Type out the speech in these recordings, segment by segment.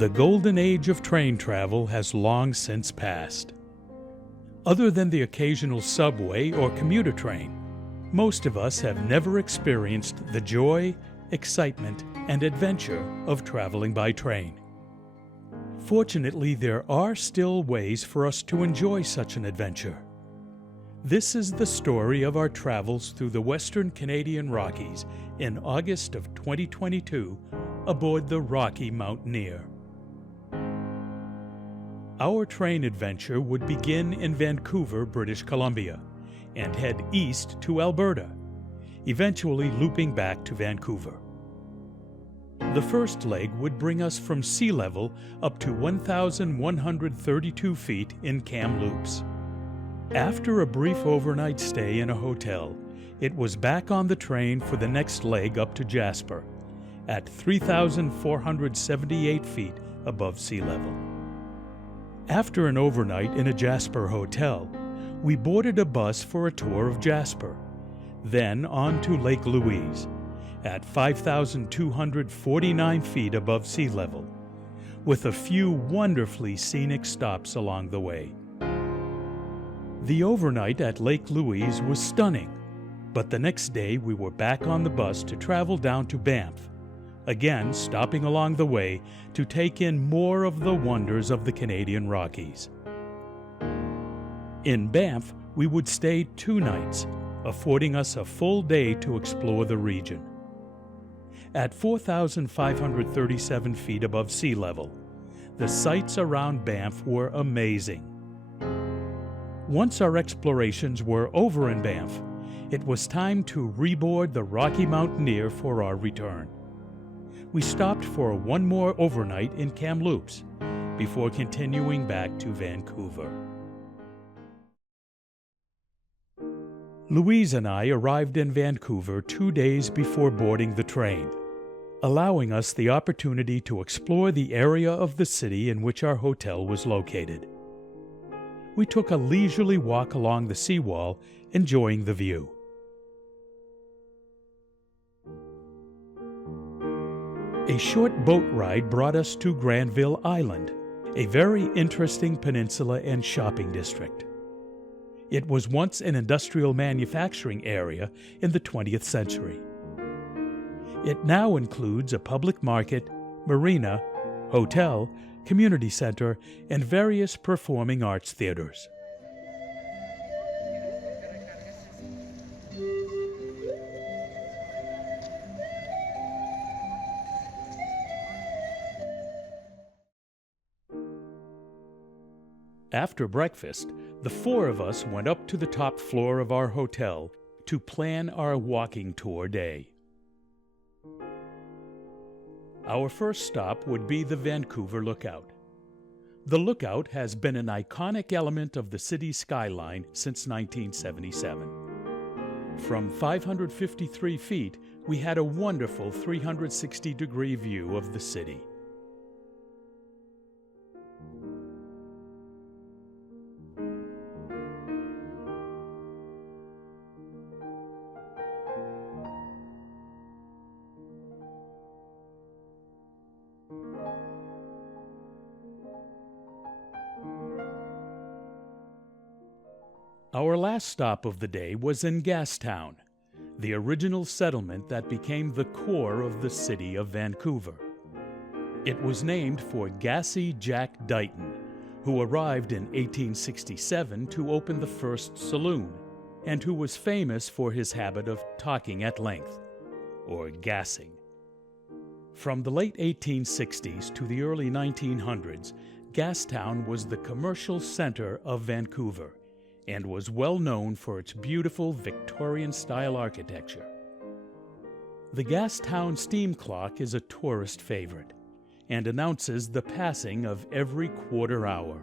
The golden age of train travel has long since passed. Other than the occasional subway or commuter train, most of us have never experienced the joy, excitement, and adventure of traveling by train. Fortunately, there are still ways for us to enjoy such an adventure. This is the story of our travels through the Western Canadian Rockies in August of 2022 aboard the Rocky Mountaineer. Our train adventure would begin in Vancouver, British Columbia, and head east to Alberta, eventually looping back to Vancouver. The first leg would bring us from sea level up to 1,132 feet in Kamloops. After a brief overnight stay in a hotel, it was back on the train for the next leg up to Jasper, at 3,478 feet above sea level. After an overnight in a Jasper hotel, we boarded a bus for a tour of Jasper, then on to Lake Louise, at 5,249 feet above sea level, with a few wonderfully scenic stops along the way. The overnight at Lake Louise was stunning, but the next day we were back on the bus to travel down to Banff, again stopping along the way to take in more of the wonders of the Canadian Rockies. In Banff, we would stay 2 nights, affording us a full day to explore the region. At 4,537 feet above sea level, the sights around Banff were amazing. Once our explorations were over in Banff, it was time to reboard the Rocky Mountaineer for our return. We stopped for one more overnight in Kamloops before continuing back to Vancouver. Louise and I arrived in Vancouver 2 days before boarding the train, allowing us the opportunity to explore the area of the city in which our hotel was located. We took a leisurely walk along the seawall, enjoying the view. A short boat ride brought us to Granville Island, a very interesting peninsula and shopping district. It was once an industrial manufacturing area in the 20th century. It now includes a public market, marina, hotel, community center, and various performing arts theaters. After breakfast, the 4 of us went up to the top floor of our hotel to plan our walking tour day. Our first stop would be the Vancouver Lookout. The lookout has been an iconic element of the city's skyline since 1977. From 553 feet, we had a wonderful 360-degree view of the city. Our last stop of the day was in Gastown, the original settlement that became the core of the city of Vancouver. It was named for Gassy Jack Dighton, who arrived in 1867 to open the first saloon, and who was famous for his habit of talking at length, or gassing. From the late 1860s to the early 1900s, Gastown was the commercial center of Vancouver, and was well known for its beautiful Victorian-style architecture. The Gastown steam clock is a tourist favorite and announces the passing of every quarter hour.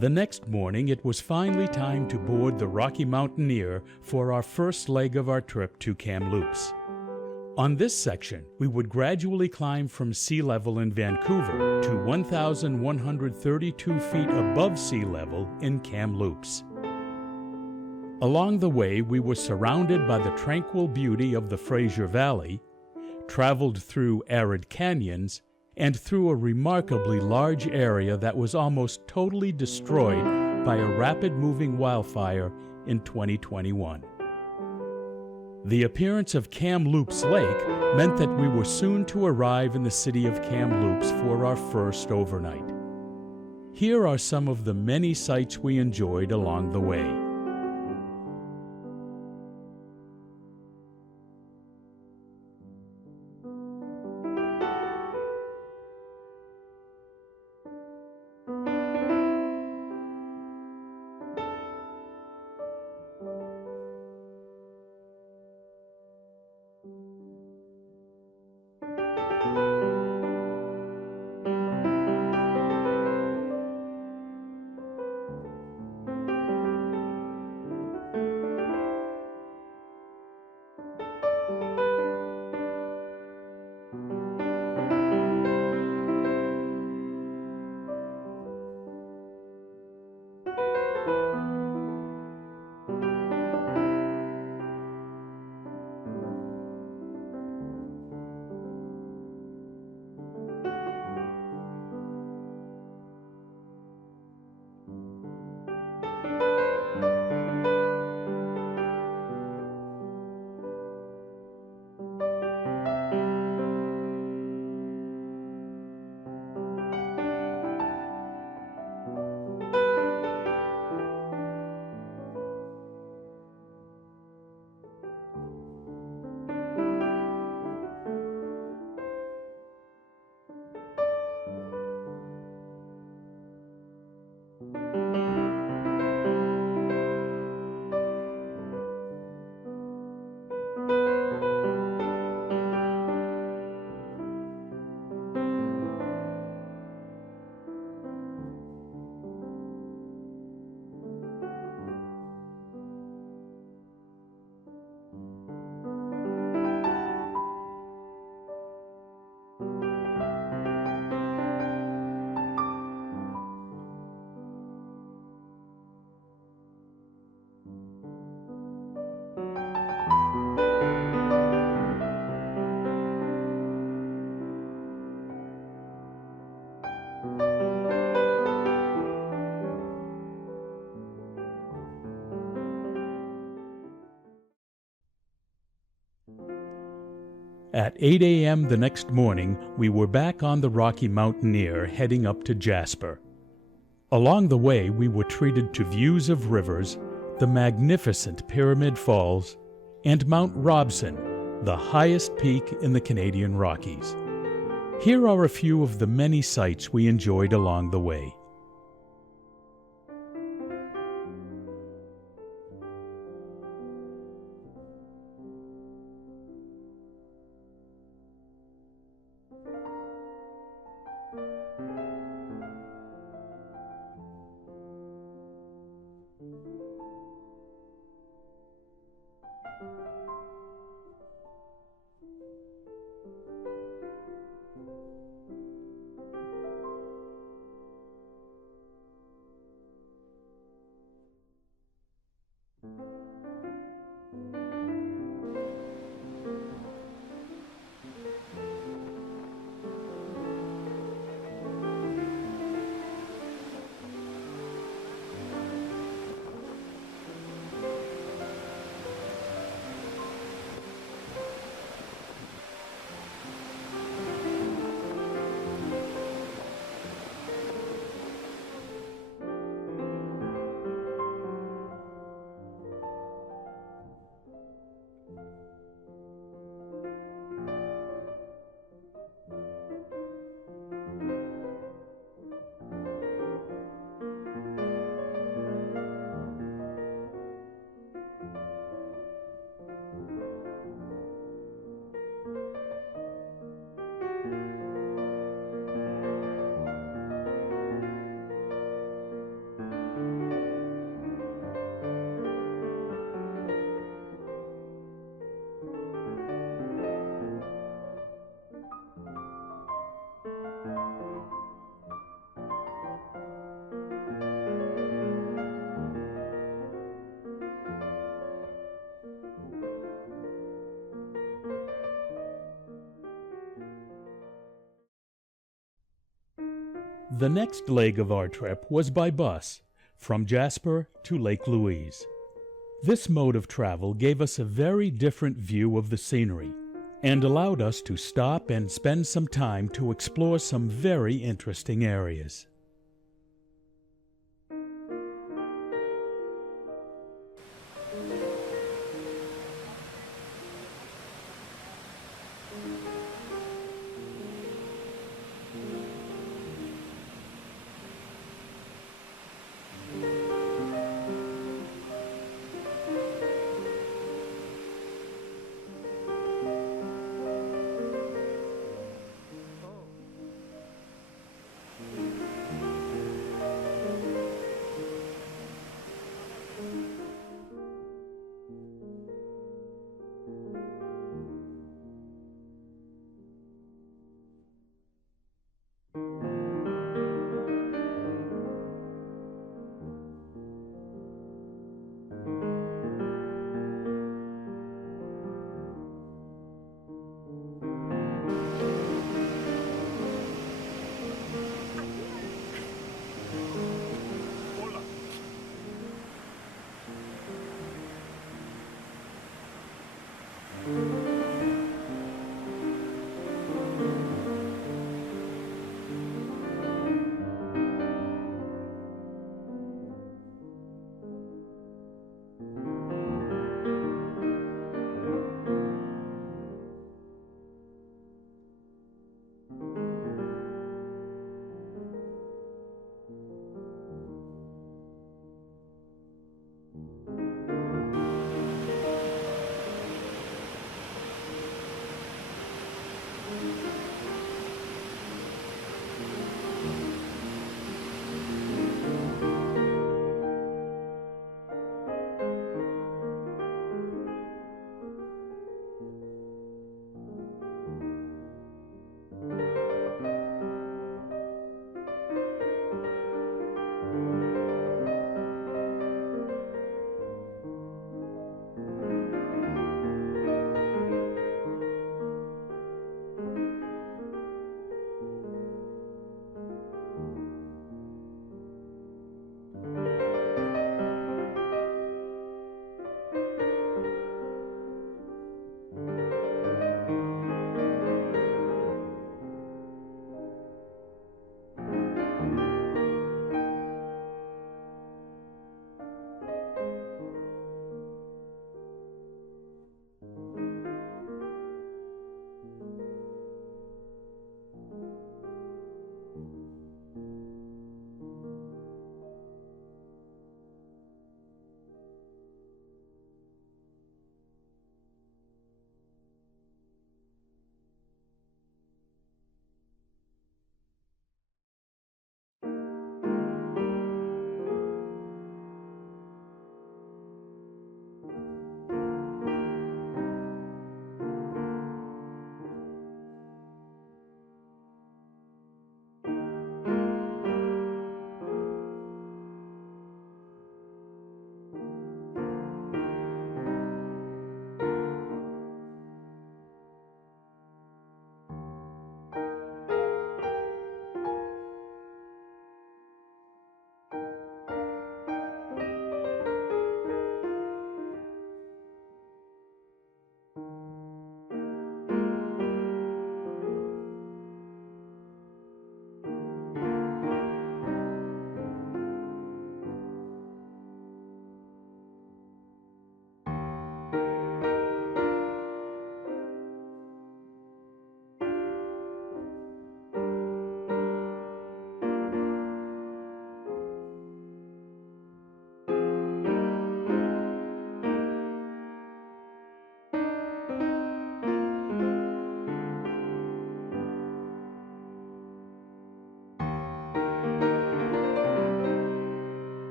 The next morning, it was finally time to board the Rocky Mountaineer for our first leg of our trip to Kamloops. On this section, we would gradually climb from sea level in Vancouver to 1,132 feet above sea level in Kamloops. Along the way, we were surrounded by the tranquil beauty of the Fraser Valley, traveled through arid canyons, and through a remarkably large area that was almost totally destroyed by a rapid-moving wildfire in 2021. The appearance of Kamloops Lake meant that we were soon to arrive in the city of Kamloops for our first overnight. Here are some of the many sights we enjoyed along the way. At 8 a.m. the next morning, we were back on the Rocky Mountaineer heading up to Jasper. Along the way, we were treated to views of rivers, the magnificent Pyramid Falls, and Mount Robson, the highest peak in the Canadian Rockies. Here are a few of the many sights we enjoyed along the way. The next leg of our trip was by bus, from Jasper to Lake Louise. This mode of travel gave us a very different view of the scenery and allowed us to stop and spend some time to explore some very interesting areas.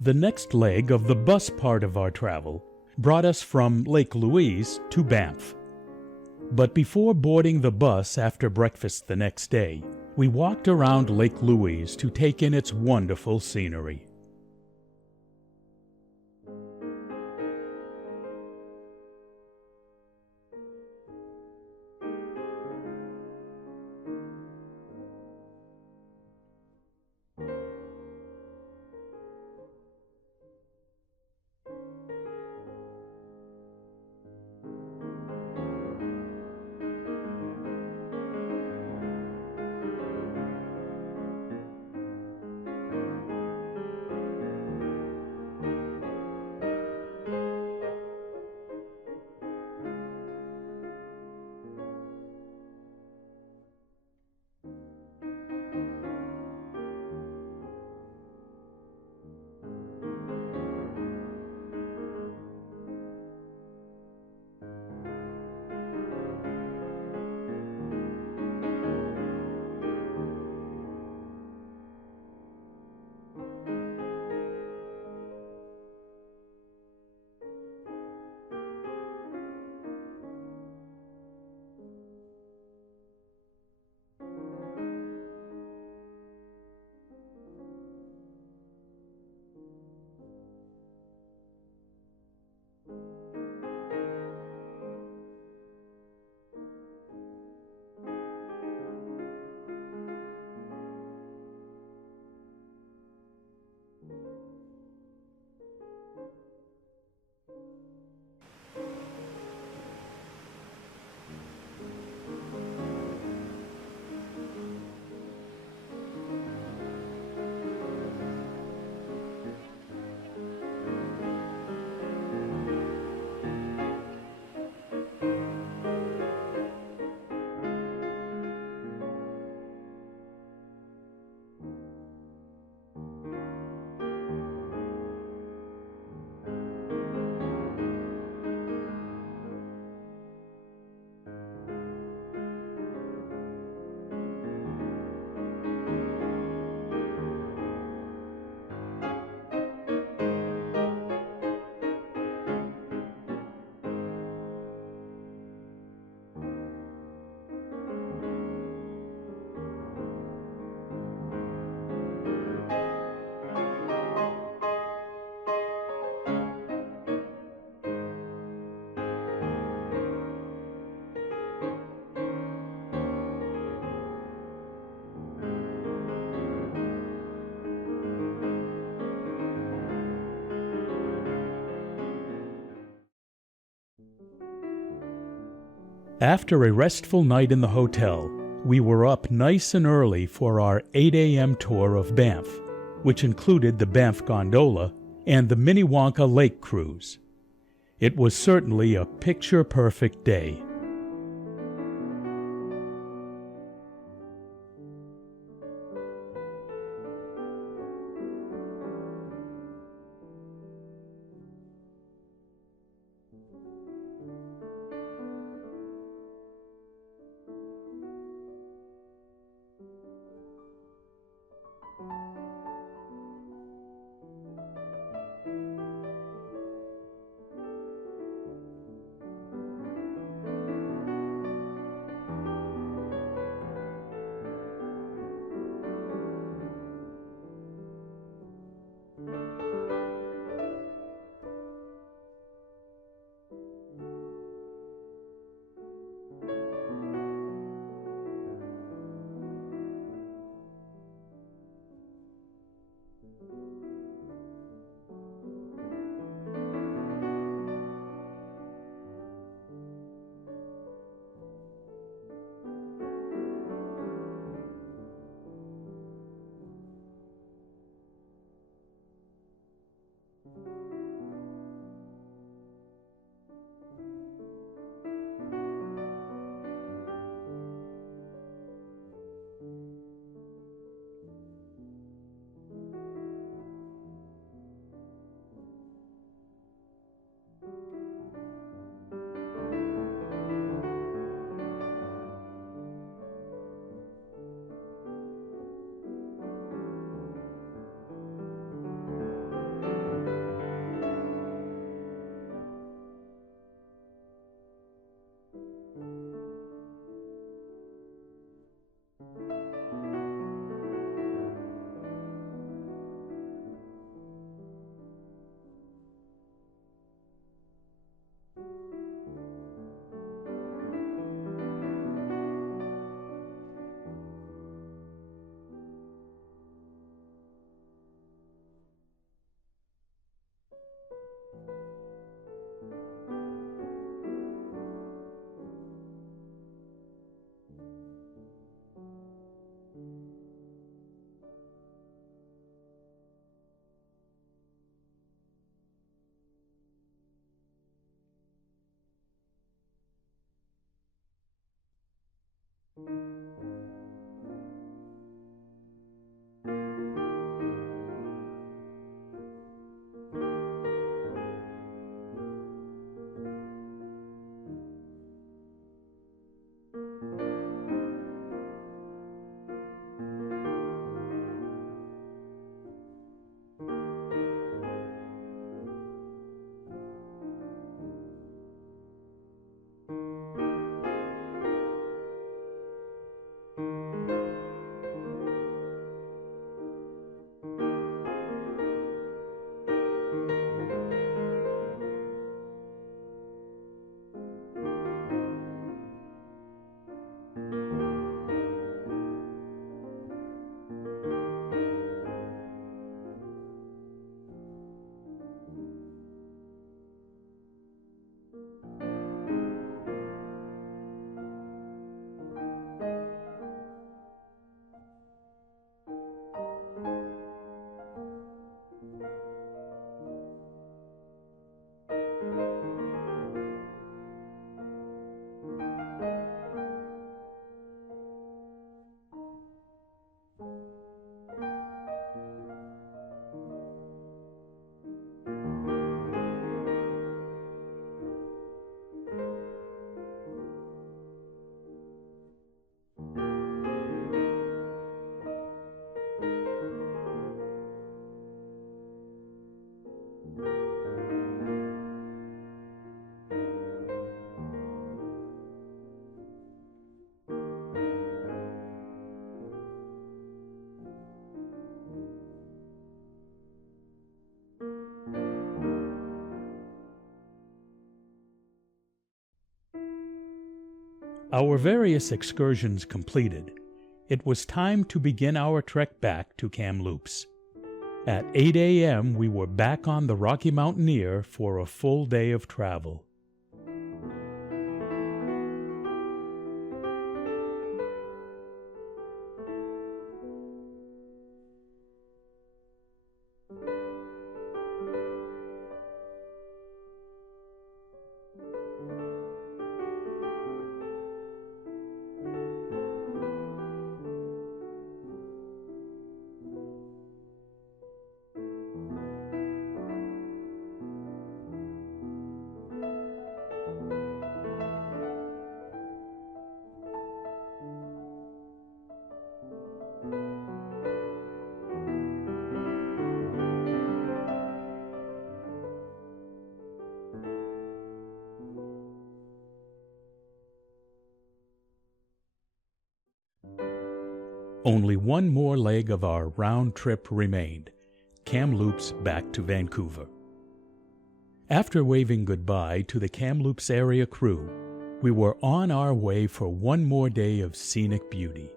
The next leg of the bus part of our travel brought us from Lake Louise to Banff. But before boarding the bus after breakfast the next day, we walked around Lake Louise to take in its wonderful scenery. After a restful night in the hotel, we were up nice and early for our 8 a.m. tour of Banff, which included the Banff Gondola and the Minnewanka Lake Cruise. It was certainly a picture-perfect day. Our various excursions completed, it was time to begin our trek back to Kamloops. At 8 a.m. we were back on the Rocky Mountaineer for a full day of travel. Only one more leg of our round trip remained, Kamloops back to Vancouver. After waving goodbye to the Kamloops area crew, we were on our way for one more day of scenic beauty.